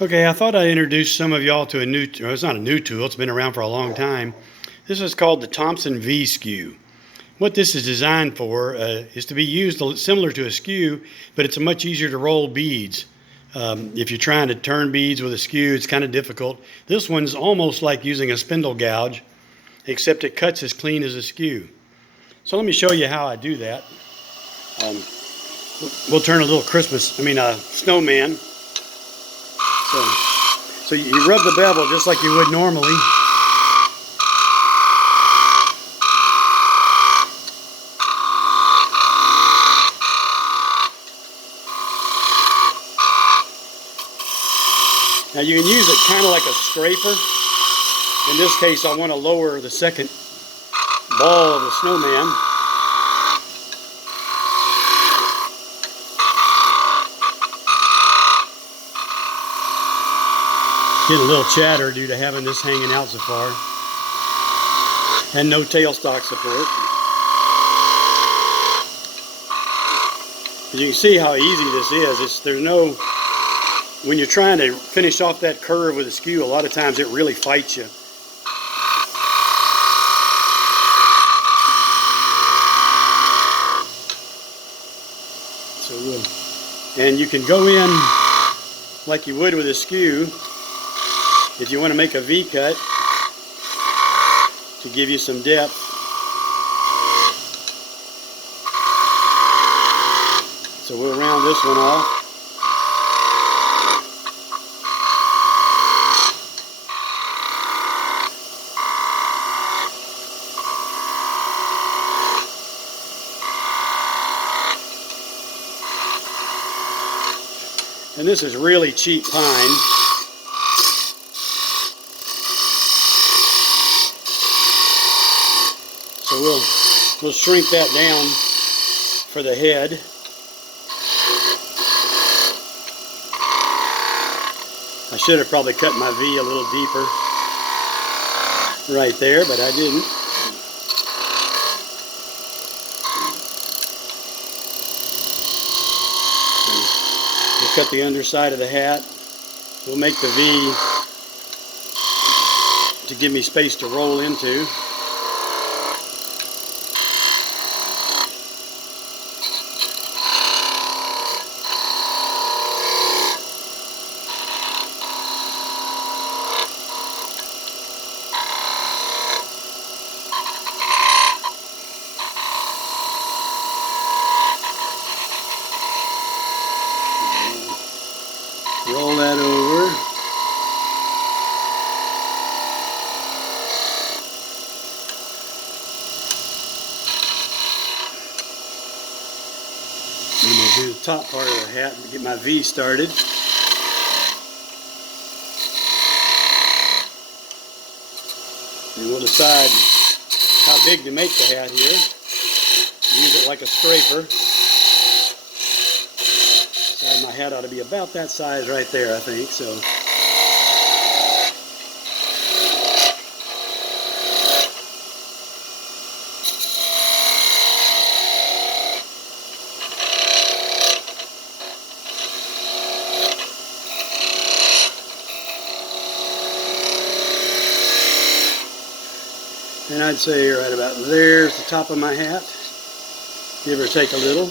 Okay, I thought I'd introduce some of y'all to a new, well, it's not a new tool, it's been around for a long time. This is called the Tompkins V Skew. What this is designed for is to be used similar to a skew, but it's much easier to roll beads. If you're trying to turn beads with a skew, it's kind of difficult. This one's almost like using a spindle gouge, except it cuts as clean as a skew. So let me show you how I do that. We'll turn a little snowman. So you rub the bevel just like you would normally. Now you can use it kind of like a scraper. In this case, I want to lower the second ball of the snowman. Getting a little chatter due to having this hanging out so far. And no tailstock support. But you can see how easy this is. When you're trying to finish off that curve with a skew, a lot of times it really fights you. And you can go in like you would with a skew if you want to make a V cut to give you some depth. So we'll round this one off. And this is really cheap pine. So we'll shrink that down for the head. I should have probably cut my V a little deeper right there, but I didn't. We'll cut the underside of the hat. We'll make the V to give me space to roll into. Roll that over. And we'll do the top part of the hat to get my V started. And we'll decide how big to make the hat here. Use it like a scraper. My hat ought to be about that size right there, I think. So and I'd say right about there's the top of my hat, give or take a little.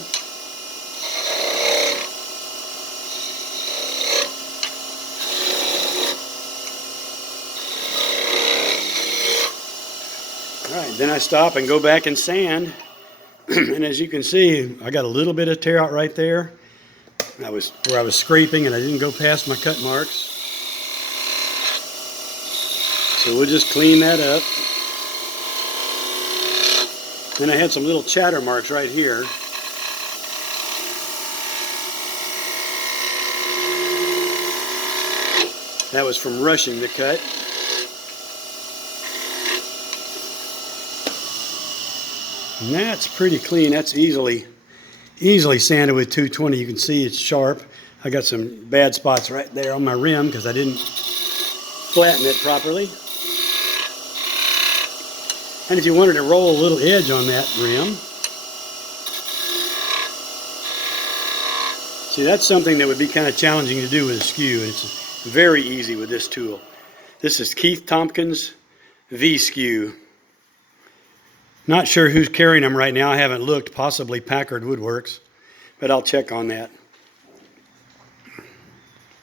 Alright, then I stop and go back and sand. And as you can see, I got a little bit of tear out right there. Where I was scraping and I didn't go past my cut marks. So we'll just clean that up. Then I had some little chatter marks right here. That was from rushing the cut. And that's pretty clean. That's easily sanded with 220. You can see it's sharp. I got some bad spots right there on my rim because I didn't flatten it properly. And if you wanted to roll a little edge on that rim, see, that's something that would be kind of challenging to do with a skew. It's Very easy with this tool. This is Keith Tompkins V Skew. Not sure who's carrying them right now. I haven't looked. Possibly Packard Woodworks, but I'll check on that.